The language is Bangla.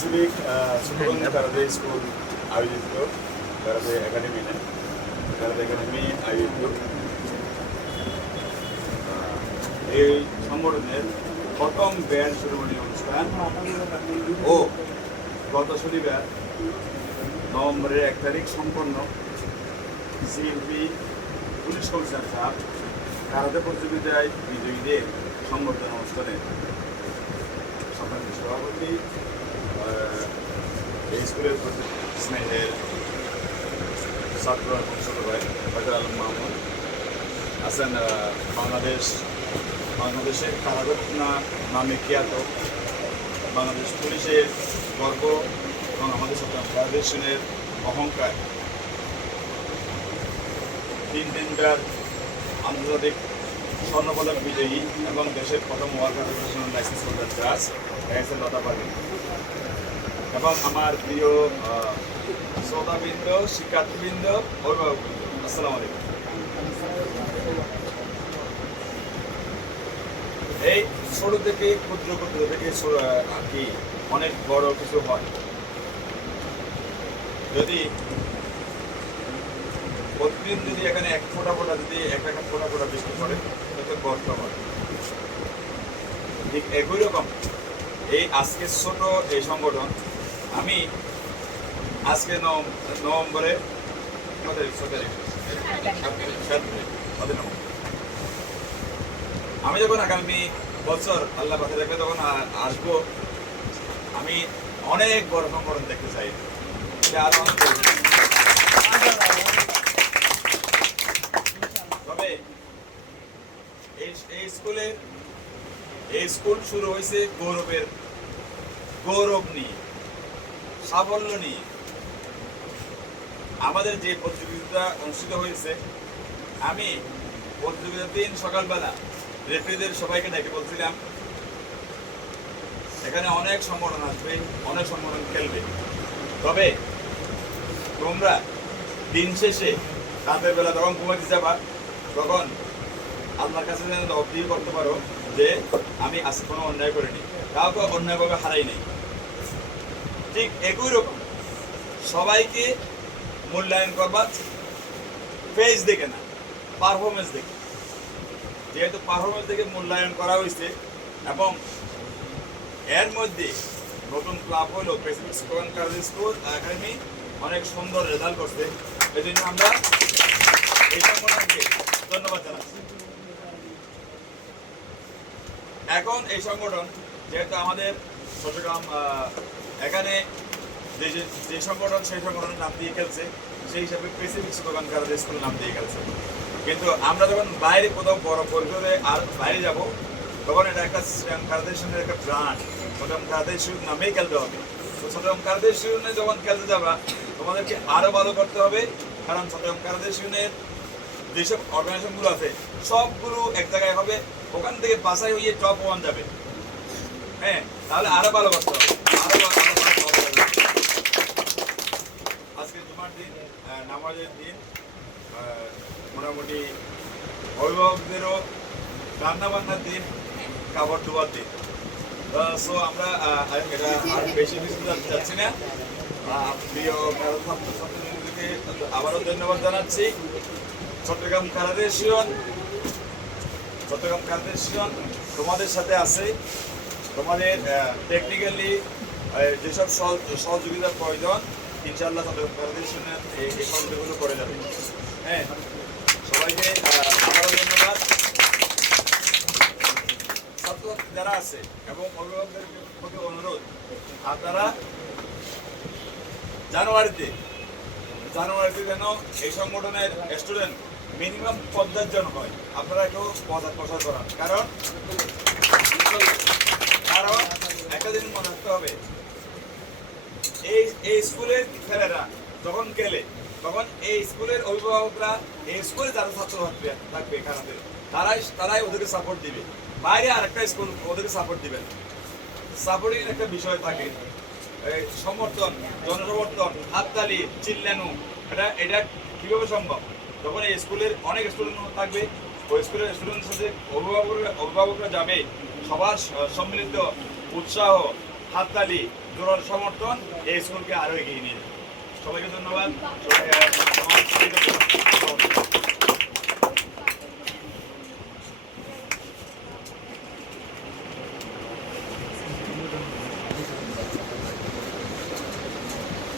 স্পেসিফিক সুতরং কারাদে স্কুল আয়োজিত কারাদে একাডেমি নেই কারাদে একাডেমি আয়োজিত। এই সংগঠনের প্রথম ব্যান্ড শুরুমণি অনুষ্ঠান ও গত শনিবার নভেম্বরের এক তারিখ সম্পন্ন সিএমপি পুলিশ কমিশনার সাহেব কারাতে প্রতিযোগিতায় বিজয়ীদের সংবর্ধনা অনুষ্ঠানে। সভাপতি এই স্কুলের প্রতি স্নেহের ছাত্র ছোট ভাই আছেন বাংলাদেশ, বাংলাদেশের কারারত্না নামে খ্যাত বাংলাদেশ পুলিশের গর্ব এবং আমাদের সাথে ফেডারেশনের অহংকার। তিন তিনটার আন্তর্জাতিক স্বর্ণপদক বিজয়ী এবং দেশের প্রথম ওয়ার্কার ফেডারেশনের লাইসেন্স হোল্ডার জাজ লতা পারভিন এবং আমার প্রিয় শ্রোতাবৃন্দ, শিক্ষার্থীবৃন্দ, অভিভাবকবৃন্দ। আসসালামু আলাইকুম। এই ছোট থেকে ক্ষুদ্র ক্ষুদ্র থেকে আর কি, অনেক বড় কিছু হয়। যদি প্রতিদিন যদি এখানে এক ফোঁটা ফোঁটা যদি এক একটা ফোটা ফোঁটা বৃষ্টি পড়ে তাতে গর্ত হয় ঠিক একই রকম, এই আজকে ছোট এই সংগঠন আমি আজকে নভ- নভেম্বরে। আমি যখন আগামী বছর আল্লাহ পাশে রাখবে তখন আসব, আমি অনেক বড় সংগঠন দেখতে চাই। তবে এই স্কুলের এই স্কুল শুরু হয়েছে গৌরবের, গৌরব নিয়ে সাফল্য নিয়ে আমাদের যে প্রতিযোগিতা অনুষ্ঠিত হয়েছে, আমি প্রতিযোগিতার দিন সকালবেলা রেফারিদের সবাইকে ডেকে বলছিলাম, এখানে অনেক সংগঠন আসবে, অনেক সংগঠন খেলবে। তবে তোমরা দিন শেষে রাতের বেলা যখন ঘুমাতে যাবা, তখন আল্লাহর কাছে যেন অবধি করতে পারো যে আমি আজকে কোনো অন্যায় করিনি। কাউকে অন্যায়ভাবে হারাই নেই ঠিক একই রকম। সবাইকে মূল্যায়ন করবার ফেজ দেখে না পারফরমেন্স দেখে। যেহেতু পারফরমেন্স দেখে মূল্যায়ন করা হয়েছে এবং এর মধ্যে নতুন ক্লাব হলো প্রেসিডেন্ট কার্জি স্কুল একাডেমি অনেক সুন্দর রেজাল্ট করছে। এই জন্য আমরা এই সংগঠনকে ধন্যবাদ জানাচ্ছি। এখন এই সংগঠন, যেহেতু আমাদের চট্টগ্রাম এখানে যে যে- সংগঠন, সেই সংগঠনের নাম দিয়ে খেলছে, সেই হিসাবে স্পেসিফিক স্লোগান কারাদে স্কুল নাম দিয়ে খেলছে। কিন্তু আমরা যখন বাইরে কোথাও বড় পরিসরে আর বাইরে যাব, তখন এটা একটা কারাদেশের একটা ব্রান্ড চট্টগ্রাম কারাদেশ নামেই খেলতে হবে। তো চট্টগ্রাম কারাদেশ ইউনিয়নে যখন খেলতে যাবা, তোমাদেরকে আরও ভালো করতে হবে, কারণ চট্টগ্রাম কারাদেশ ইউনিয়নের যেসব অর্গানাইজেশনগুলো আছে, সবগুলো এক জায়গায় হবে, ওখান থেকে বাসায় হয়ে টপ ওয়ান যাবে। হ্যাঁ তাহলে আরও ভালো করতে হবে আরও ভালো আরও ভালো করতে হবে। আজকে জুমার দিন আহ, নামাজের দিন মোটামুটি অভিভাবকদেরও রান্না বান্নার দিন, কাপড় ধোয়ার দিন। সো আমরা এটা আর বেশি জানতে চাচ্ছি না। প্রিয় আবারও ধন্যবাদ জানাচ্ছি। চট্টগ্রাম কারাদেশিয়ন চট্টগ্রাম কারাদেশিয়ন তোমাদের সাথে আছে। তোমাদের টেকনিক্যালি যেসব সহযোগিতার প্রয়োজন হ্যাঁ সবাইকে আবারও ধন্যবাদ। ছাত্রছাত্রী যারা আছে এবং অভিভাবকদের প্রতি অনুরোধ, আপনারা জানুয়ারিতে জানুয়ারিতে যেন এই সংগঠনের স্টুডেন্ট মিনিমাম পঞ্চাশ জন হয়, আপনারা একটু প্রচার প্রসার করান কারণ কারণ একটা জিনিস মনে রাখতে হবে এই এই স্কুলের ছেলেরা যখন খেলে, তখন এই স্কুলের অভিভাবকরা এই স্কুলে যারা ছাত্র থাকবে থাকবে খারাপে তারাই তারাই ওদেরকে সাপোর্ট দিবে। বাইরে আরেকটা স্কুল ওদেরকে সাপোর্ট দিবেন সাপোর্টিং একটা বিষয় থাকে সমর্থন, জনসমর্থন, হাততালি, চিল্লানো, এটা এটা কীভাবে সম্ভব? যখন এই স্কুলের অনেক স্টুডেন্ট থাকবে, ওই স্কুলের স্টুডেন্টের সাথে অভিভাবকরা অভিভাবকরা যাবে, সবার সম্মিলিত উৎসাহ হাততালি জোরাল সমর্থন এই স্কুলকে আরও এগিয়ে নিয়ে। সবাইকে ধন্যবাদ